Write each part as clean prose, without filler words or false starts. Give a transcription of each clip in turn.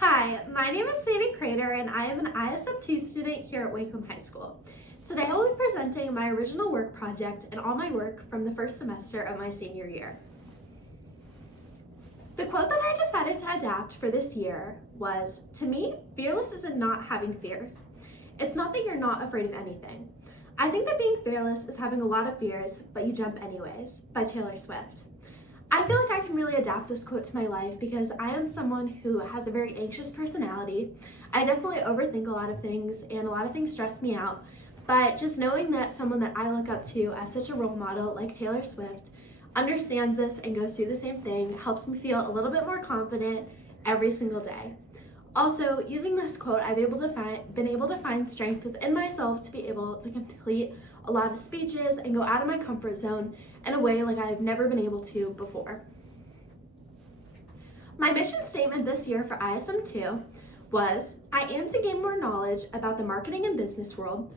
Hi, my name is Sadie Kreter and I am an ISM2 student here at Wakeland High School. Today I will be presenting my original work project and all my work from the first semester of my senior year. The quote that I decided to adapt for this year was, "To me, fearless isn't not having fears. It's not that you're not afraid of anything. I think that being fearless is having a lot of fears, but you jump anyways," by Taylor Swift. I feel like I can really adapt this quote to my life because I am someone who has a very anxious personality. I definitely overthink a lot of things and a lot of things stress me out, but just knowing that someone that I look up to as such a role model like Taylor Swift understands this and goes through the same thing helps me feel a little bit more confident every single day. Also, using this quote, I've been able to find strength within myself to be able to complete a lot of speeches and go out of my comfort zone in a way like I've never been able to before. My mission statement this year for ISM2 was, "I aim to gain more knowledge about the marketing and business world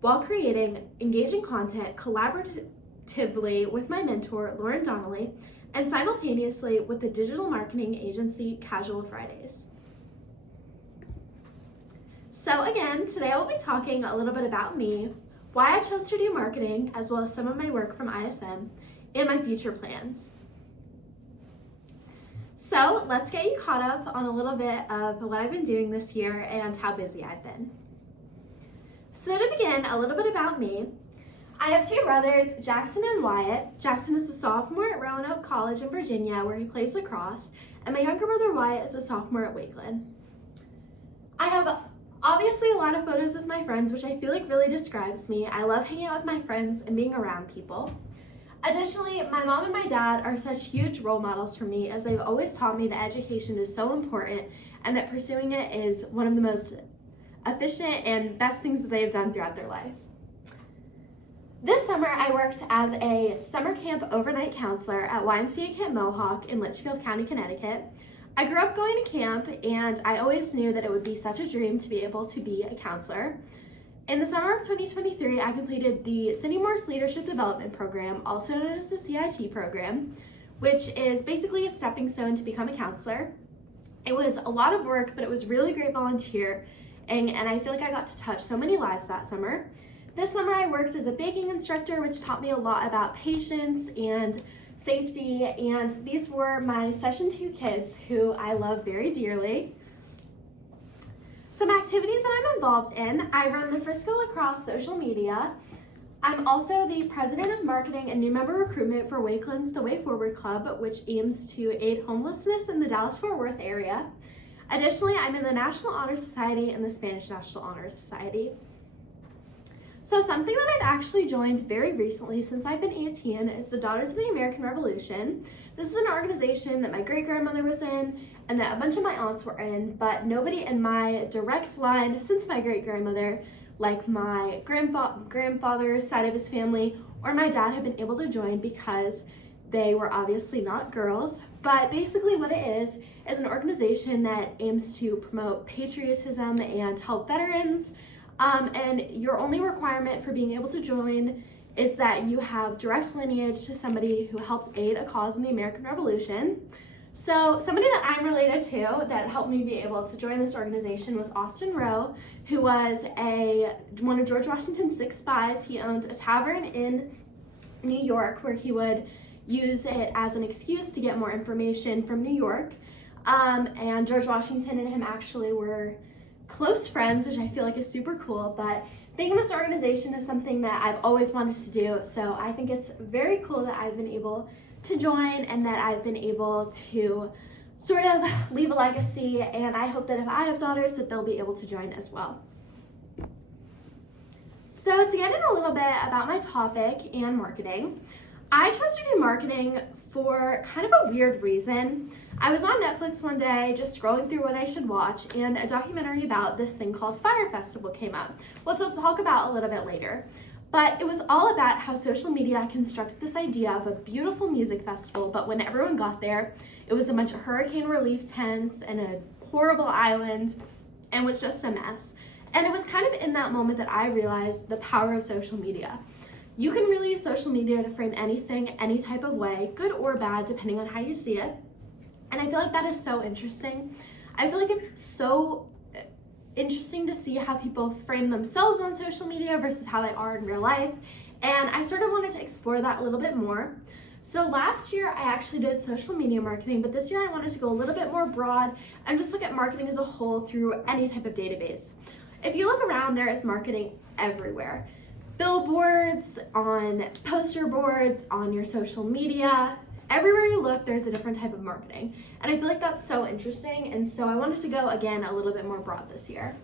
while creating engaging content collaboratively with my mentor, Lauren Donnelly, and simultaneously with the digital marketing agency Casual Fridays." So again, today I will be talking a little bit about me, why I chose to do marketing, as well as some of my work from ISM, and my future plans. So let's get you caught up on a little bit of what I've been doing this year and how busy I've been. So to begin, a little bit about me. I have two brothers, Jackson and Wyatt. Jackson is a sophomore at Roanoke College in Virginia, where he plays lacrosse, and my younger brother Wyatt is a sophomore at Wakeland. I have obviously a lot of photos with my friends, which I feel like really describes me. I love hanging out with my friends and being around people. Additionally, my mom and my dad are such huge role models for me, as they've always taught me that education is so important and that pursuing it is one of the most efficient and best things that they have done throughout their life. This summer, I worked as a summer camp overnight counselor at YMCA Camp Mohawk in Litchfield County, Connecticut. I grew up going to camp, and I always knew that it would be such a dream to be able to be a counselor. In the summer of 2023, I completed the Cindy Morse Leadership Development Program, also known as the CIT program, which is basically a stepping stone to become a counselor. It was a lot of work, but it was really great volunteering, and I feel like I got to touch so many lives that summer. This summer, I worked as a baking instructor, which taught me a lot about patience and safety, and these were my Session 2 kids who I love very dearly. Some activities that I'm involved in: I run the Frisco Lacrosse social media. I'm also the president of marketing and new member recruitment for Wakeland's The Way Forward Club, which aims to aid homelessness in the Dallas-Fort Worth area. Additionally, I'm in the National Honor Society and the Spanish National Honor Society. So something that I've actually joined very recently since I've been 18 is the Daughters of the American Revolution. This is an organization that my great-grandmother was in and that a bunch of my aunts were in, but nobody in my direct line since my great-grandmother, like my grandfather's side of his family or my dad, have been able to join because they were obviously not girls. But basically what it is an organization that aims to promote patriotism and help veterans. And your only requirement for being able to join is that you have direct lineage to somebody who helped aid a cause in the American Revolution. So somebody that I'm related to that helped me be able to join this organization was Austin Rowe, who was one of George Washington's 6 spies. He owned a tavern in New York where he would use it as an excuse to get more information from New York. And George Washington and him actually were close friends, which I feel like is super cool. But being in this organization is something that I've always wanted to do, so I think it's very cool that I've been able to join and that I've been able to sort of leave a legacy, and I hope that if I have daughters that they'll be able to join as well. So to get in a little bit about my topic and marketing, I chose to do marketing for kind of a weird reason. I was on Netflix one day just scrolling through what I should watch, and a documentary about this thing called Fire Festival came up, which I'll talk about a little bit later. But it was all about how social media constructed this idea of a beautiful music festival, but when everyone got there, it was a bunch of hurricane relief tents and a horrible island, and was just a mess. And it was kind of in that moment that I realized the power of social media. You can really use social media to frame anything, any type of way, good or bad, depending on how you see it. And I feel like that is so interesting. I feel like it's so interesting to see how people frame themselves on social media versus how they are in real life. And I sort of wanted to explore that a little bit more. So last year I actually did social media marketing, but this year I wanted to go a little bit more broad and just look at marketing as a whole through any type of database. If you look around, there is marketing everywhere. Billboards, on poster boards, on your social media. Everywhere you look, there's a different type of marketing. And I feel like that's so interesting. And so I wanted to go, again, a little bit more broad this year.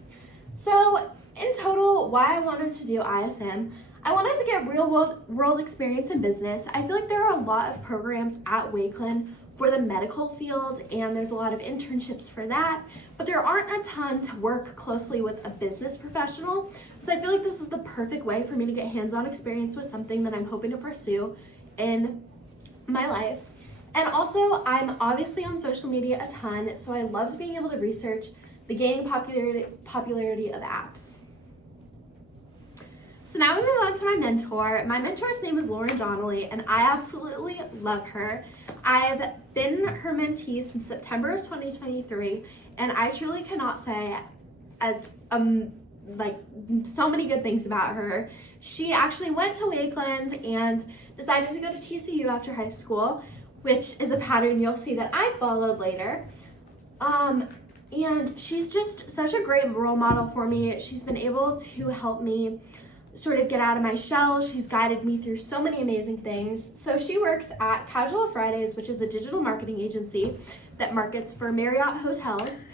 So in total, why I wanted to do ISM, I wanted to get real world experience in business. I feel like there are a lot of programs at Wakeland for the medical field, and there's a lot of internships for that, but there aren't a ton to work closely with a business professional. So I feel like this is the perfect way for me to get hands-on experience with something that I'm hoping to pursue in my life. And also, I'm obviously on social media a ton, so I loved being able to research the gaining popularity of apps. So now we move on to my mentor. My mentor's name is Lauren Donnelly, and I absolutely love her. I've been her mentee since September of 2023, and I truly cannot say so many good things about her. She actually went to Wakeland and decided to go to TCU after high school, which is a pattern you'll see that I followed later. And she's just such a great role model for me. She's been able to help me sort of get out of my shell. She's guided me through so many amazing things. So she works at Casual Fridays, which is a digital marketing agency that markets for Marriott hotels.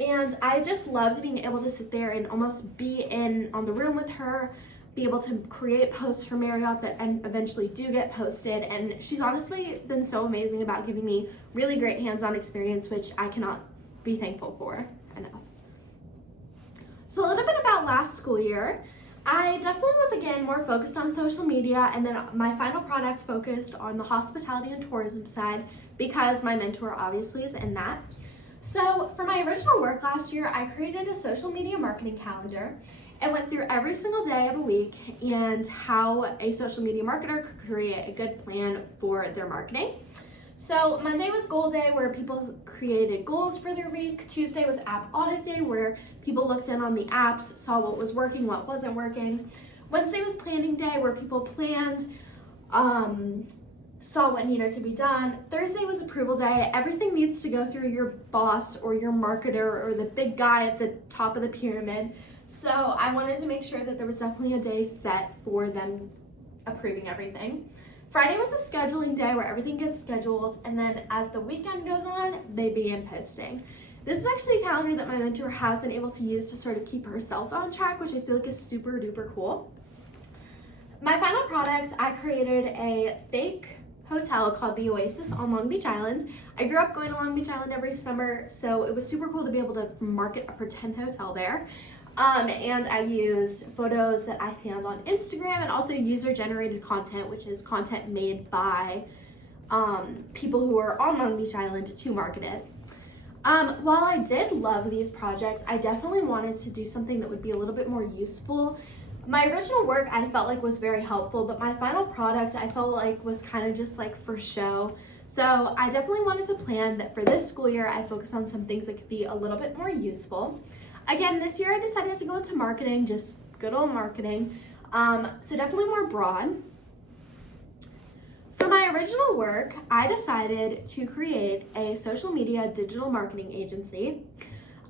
And I just loved being able to sit there and almost be on the room with her, be able to create posts for Marriott that eventually do get posted. And she's honestly been so amazing about giving me really great hands-on experience, which I cannot be thankful for enough. So a little bit about last school year. I definitely was, again, more focused on social media, and then my final product focused on the hospitality and tourism side because my mentor obviously is in that. So for my original work last year, I created a social media marketing calendar and went through every single day of a week and how a social media marketer could create a good plan for their marketing. So Monday was goal day where people created goals for their week. Tuesday was app audit day where people looked in on the apps, saw what was working, what wasn't working. Wednesday was planning day where people planned, saw what needed to be done. Thursday was approval day. Everything needs to go through your boss or your marketer or the big guy at the top of the pyramid. So I wanted to make sure that there was definitely a day set for them approving everything. Friday was a scheduling day where everything gets scheduled, and then as the weekend goes on, they begin posting. This is actually a calendar that my mentor has been able to use to sort of keep herself on track, which I feel like is super duper cool. My final product, I created a fake hotel called the Oasis on Long Beach Island. I grew up going to Long Beach Island every summer, so it was super cool to be able to market a pretend hotel there. And I used photos that I found on Instagram and also user-generated content, which is content made by people who are on Long Beach Island to market it. While I did love these projects, I definitely wanted to do something that would be a little bit more useful. My original work I felt like was very helpful, but my final product I felt like was kind of just like for show. So I definitely wanted to plan that for this school year I focus on some things that could be a little bit more useful. Again, this year I decided to go into marketing, just good old marketing, so definitely more broad. For my original work, I decided to create a social media digital marketing agency.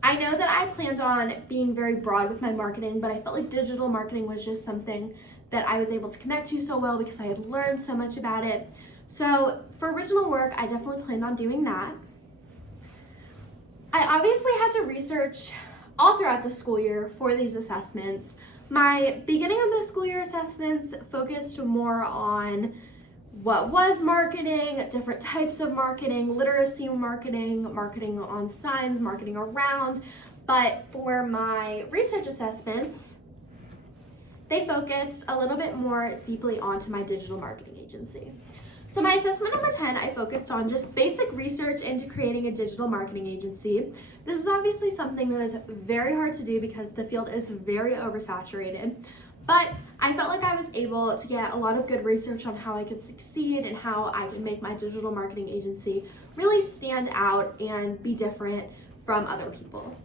I know that I planned on being very broad with my marketing, but I felt like digital marketing was just something that I was able to connect to so well because I had learned so much about it. So for original work, I definitely planned on doing that. I obviously had to research all throughout the school year for these assessments. My beginning of the school year assessments focused more on what was marketing, different types of marketing, literacy marketing, marketing on signs, marketing around. But for my research assessments, they focused a little bit more deeply onto my digital marketing agency. So my assessment number 10, I focused on just basic research into creating a digital marketing agency. This is obviously something that is very hard to do because the field is very oversaturated, but I felt like I was able to get a lot of good research on how I could succeed and how I could make my digital marketing agency really stand out and be different from other people.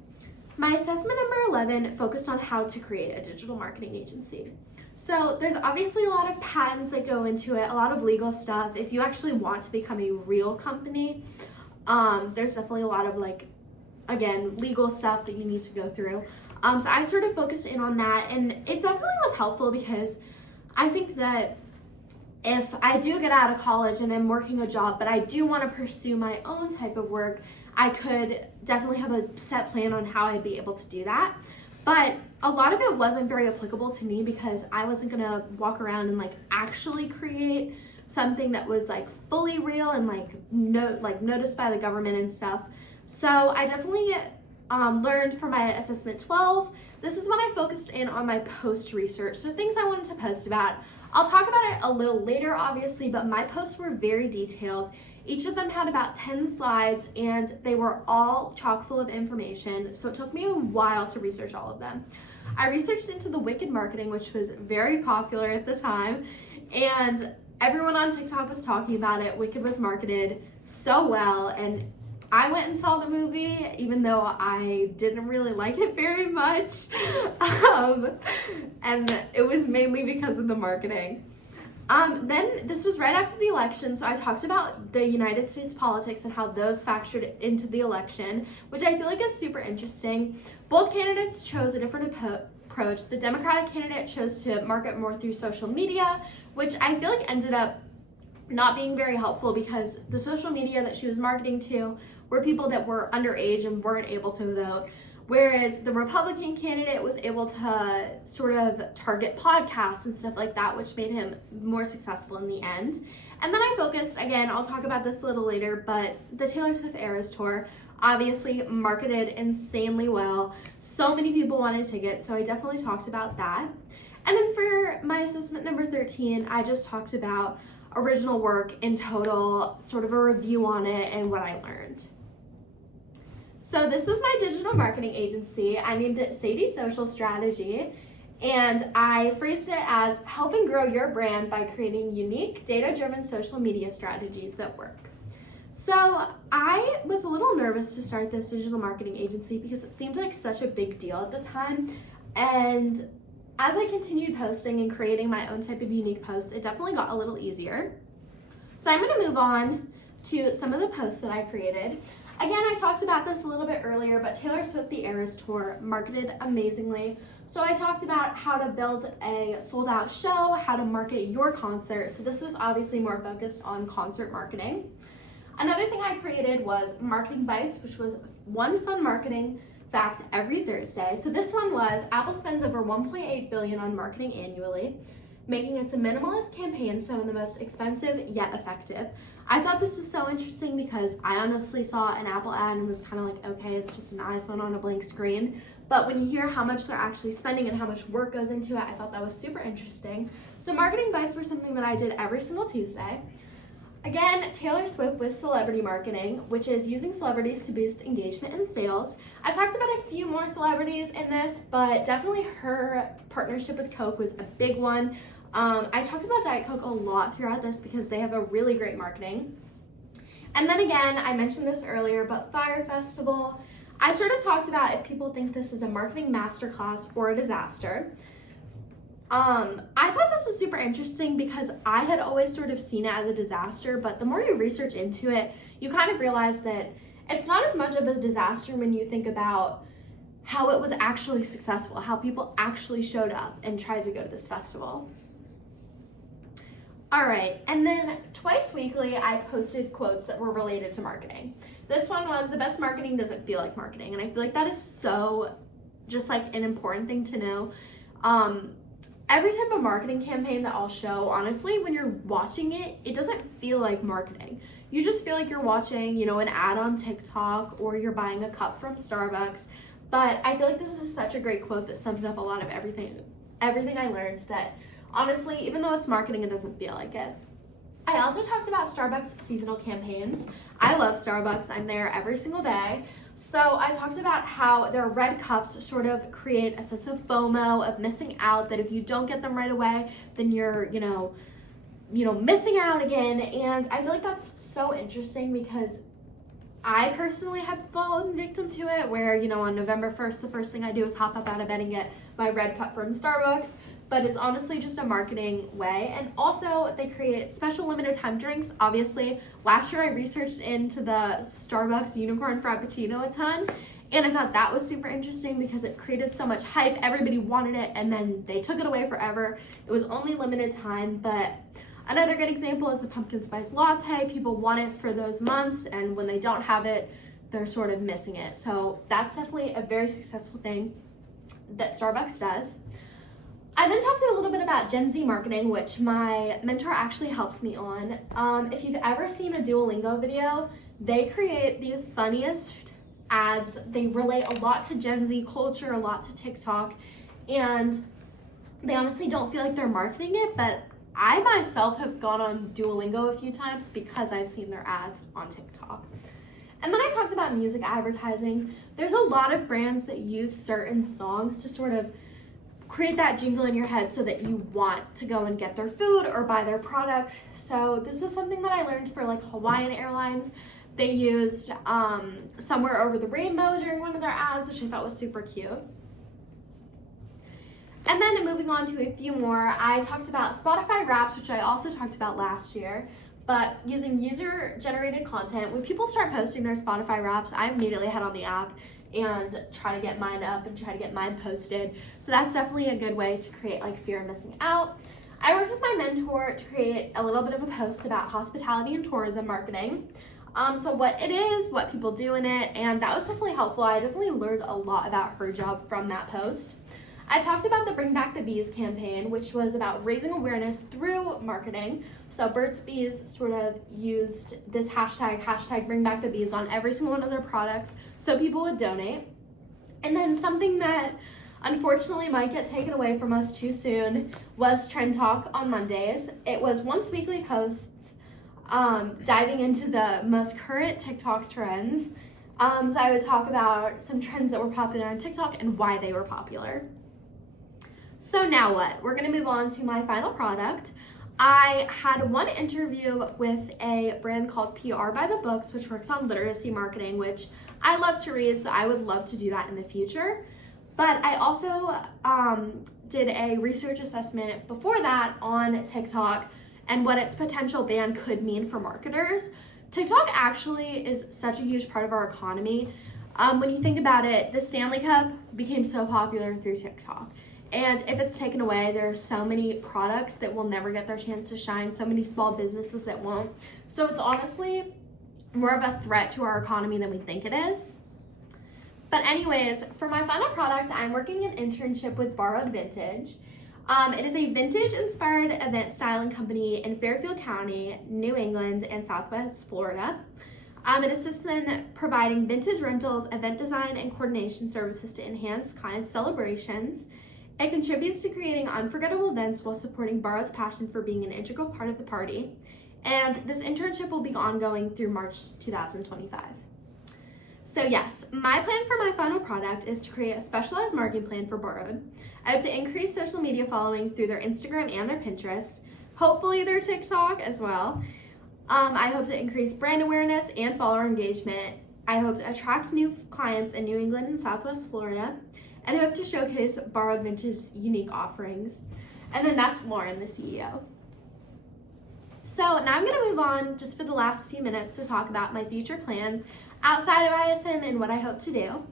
My assessment number 11 focused on how to create a digital marketing agency. So there's obviously a lot of patents that go into it, a lot of legal stuff. If you actually want to become a real company, there's definitely a lot of legal stuff that you need to go through. So I sort of focused in on that, and it definitely was helpful because I think that if I do get out of college and I'm working a job, but I do want to pursue my own type of work, I could definitely have a set plan on how I'd be able to do that. But a lot of it wasn't very applicable to me because I wasn't gonna walk around and actually create something that was fully real and noticed by the government and stuff. So I definitely learned from my assessment 12. This is when I focused in on my post research, so things I wanted to post about. I'll talk about it a little later, obviously, but my posts were very detailed. Each of them had about 10 slides, and they were all chock full of information, so it took me a while to research all of them. I researched into the Wicked marketing, which was very popular at the time, and everyone on TikTok was talking about it. Wicked was marketed so well, and I went and saw the movie, even though I didn't really like it very much, and it was mainly because of the marketing. Then this was right after the election, so I talked about the United States politics and how those factored into the election, which I feel like is super interesting. Both candidates chose a different approach. The Democratic candidate chose to market more through social media, which I feel like ended up not being very helpful because the social media that she was marketing to were people that were underage and weren't able to vote. Whereas the Republican candidate was able to sort of target podcasts and stuff like that, which made him more successful in the end. And then I focused, again, I'll talk about this a little later, but the Taylor Swift Eras Tour obviously marketed insanely well. So many people wanted tickets, so I definitely talked about that. And then for my assessment number 13, I just talked about original work in total, sort of a review on it and what I learned. So this was my digital marketing agency. I named it Sadie Social Strategy, and I phrased it as helping grow your brand by creating unique, data-driven social media strategies that work. So I was a little nervous to start this digital marketing agency because it seemed like such a big deal at the time, and as I continued posting and creating my own type of unique posts, it definitely got a little easier. So I'm gonna move on to some of the posts that I created. Again, I talked about this a little bit earlier, but Taylor Swift The Eras Tour marketed amazingly. So I talked about how to build a sold out show, how to market your concert. So this was obviously more focused on concert marketing. Another thing I created was Marketing Bites, which was one fun marketing fact every Thursday. So this one was Apple spends over $1.8 billion on marketing annually, making its a minimalist campaign some of the most expensive yet effective. I thought this was so interesting because I honestly saw an Apple ad and was kind of like, okay, it's just an iPhone on a blank screen. But when you hear how much they're actually spending and how much work goes into it, I thought that was super interesting. So Marketing Bites were something that I did every single Tuesday. Again, Taylor Swift with celebrity marketing, which is using celebrities to boost engagement and sales. I talked about a few more celebrities in this, but definitely her partnership with Coke was a big one. I talked about Diet Coke a lot throughout this because they have a really great marketing. And then again, I mentioned this earlier, but Fire Festival. I sort of talked about if people think this is a marketing masterclass or a disaster. I thought this was super interesting because I had always sort of seen it as a disaster, but the more you research into it, you kind of realize that it's not as much of a disaster when you think about how it was actually successful, how people actually showed up and tried to go to this festival. All right, and then twice weekly, I posted quotes that were related to marketing. This one was, the best marketing doesn't feel like marketing, and I feel like that is so just like an important thing to know. Every type of marketing campaign that I'll show, honestly, when you're watching it, it doesn't feel like marketing. You just feel like you're watching, an ad on TikTok or you're buying a cup from Starbucks. But I feel like this is such a great quote that sums up a lot of everything I learned, that honestly, even though it's marketing, it doesn't feel like it. I also talked about Starbucks seasonal campaigns. I love Starbucks. I'm there every single day. So I talked about how their red cups sort of create a sense of FOMO, of missing out, that if you don't get them right away, then you're, missing out again. And I feel like that's so interesting because I personally have fallen victim to it where, on November 1st, the first thing I do is hop up out of bed and get my red cup from Starbucks. But it's honestly just a marketing way. And also, they create special limited time drinks. Obviously, last year I researched into the Starbucks Unicorn Frappuccino a ton. And I thought that was super interesting because it created so much hype. Everybody wanted it, and then they took it away forever. It was only limited time, but another good example is the pumpkin spice latte. People want it for those months, and when they don't have it, they're sort of missing it. So that's definitely a very successful thing that Starbucks does. I then talked a little bit about Gen Z marketing, which my mentor actually helps me on. If you've ever seen a Duolingo video, they create the funniest ads. They relate a lot to Gen Z culture, a lot to TikTok, and they honestly don't feel like they're marketing it, but I myself have gone on Duolingo a few times because I've seen their ads on TikTok. And then I talked about music advertising. There's a lot of brands that use certain songs to sort of create that jingle in your head so that you want to go and get their food or buy their product. So this is something that I learned for like Hawaiian Airlines. They used Somewhere Over the Rainbow during one of their ads, which I thought was super cute. And then moving on to a few more, I talked about Spotify Wraps, which I also talked about last year, but using user-generated content. When people start posting their Spotify Wraps, I immediately head on the app and try to get mine up and try to get mine posted. So that's definitely a good way to create like fear of missing out. I worked with my mentor to create a little bit of a post about hospitality and tourism marketing. So what it is, what people do in it, and that was definitely helpful. I definitely learned a lot about her job from that post. I talked about the Bring Back the Bees campaign, which was about raising awareness through marketing. So Burt's Bees sort of used this hashtag Bring Back the Bees on every single one of their products so people would donate. And then something that unfortunately might get taken away from us too soon was Trend Talk on Mondays. It was once weekly posts diving into the most current TikTok trends. So I would talk about some trends that were popular on TikTok and why they were popular. So now what? We're gonna move on to my final product. I had one interview with a brand called PR by the Books, which works on literacy marketing, which I love to read, so I would love to do that in the future. But I also did a research assessment before that on TikTok and what its potential ban could mean for marketers. TikTok actually is such a huge part of our economy. When you think about it, the Stanley Cup became so popular through TikTok. And if it's taken away, there are so many products that will never get their chance to shine, so many small businesses that won't. So it's honestly more of a threat to our economy than we think it is. But anyways, for my final product, I'm working an internship with Borrowed Vintage. It is a vintage-inspired event styling company in Fairfield County, New England, and Southwest Florida. It assists in providing vintage rentals, event design, and coordination services to enhance clients' celebrations. It contributes to creating unforgettable events while supporting Borrowed's passion for being an integral part of the party. And this internship will be ongoing through March 2025. So yes, my plan for my final product is to create a specialized marketing plan for Borrowed. I hope to increase social media following through their Instagram and their Pinterest, hopefully their TikTok as well. I hope to increase brand awareness and follower engagement. I hope to attract new clients in New England and Southwest Florida. And I hope to showcase Borrowed Vintage's unique offerings. And then that's Lauren, the CEO. So now I'm gonna move on just for the last few minutes to talk about my future plans outside of ISM and what I hope to do.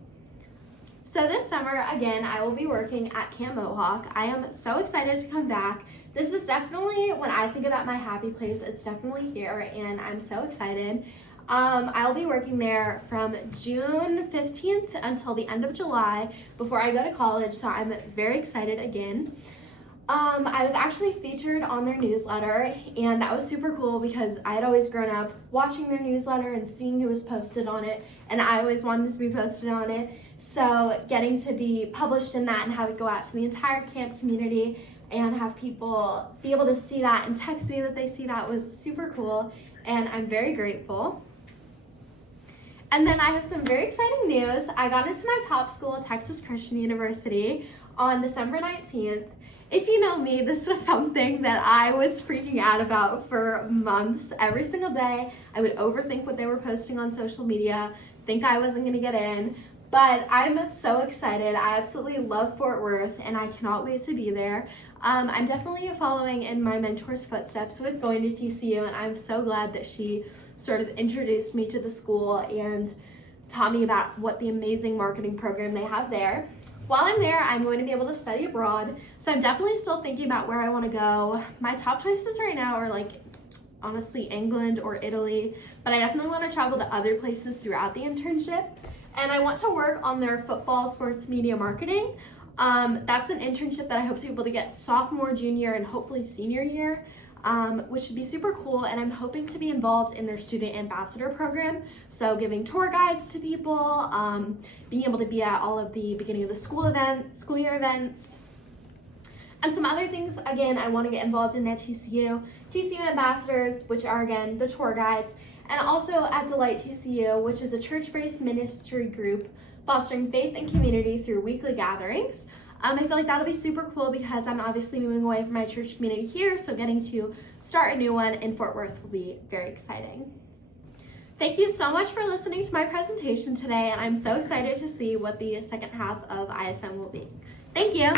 So this summer, again, I will be working at Camp Mohawk. I am so excited to come back. This is definitely, when I think about my happy place, it's definitely here, and I'm so excited. I'll be working there from June 15th until the end of July before I go to college, so I'm very excited again. I was actually featured on their newsletter, and that was super cool because I had always grown up watching their newsletter and seeing who was posted on it, and I always wanted to be posted on it. So getting to be published in that and have it go out to the entire camp community and have people be able to see that and text me that they see that was super cool, and I'm very grateful. And then I have some very exciting news. I got into my top school, Texas Christian University, on December 19th, If you know me, this was something that I was freaking out about for months. Every single day, I would overthink what they were posting on social media, think I wasn't gonna get in, but I'm so excited. I absolutely love Fort Worth, and I cannot wait to be there. I'm definitely following in my mentor's footsteps with going to TCU, and I'm so glad that she sort of introduced me to the school and taught me about what the amazing marketing program they have there. While I'm there, I'm going to be able to study abroad, so I'm definitely still thinking about where I want to go. My top choices right now are like, honestly, England or Italy, but I definitely want to travel to other places throughout the internship, and I want to work on their football sports media marketing. That's an internship that I hope to be able to get sophomore, junior, and hopefully senior year, which would be super cool. And I'm hoping to be involved in their student ambassador program. So giving tour guides to people, being able to be at all of the beginning of the school year events, and some other things. Again, I want to get involved in at TCU ambassadors, which are again the tour guides, and also at Delight TCU, which is a church-based ministry group fostering faith and community through weekly gatherings. I feel like that'll be super cool because I'm obviously moving away from my church community here, so getting to start a new one in Fort Worth will be very exciting. Thank you so much for listening to my presentation today, and I'm so excited to see what the second half of ISM will be. Thank you.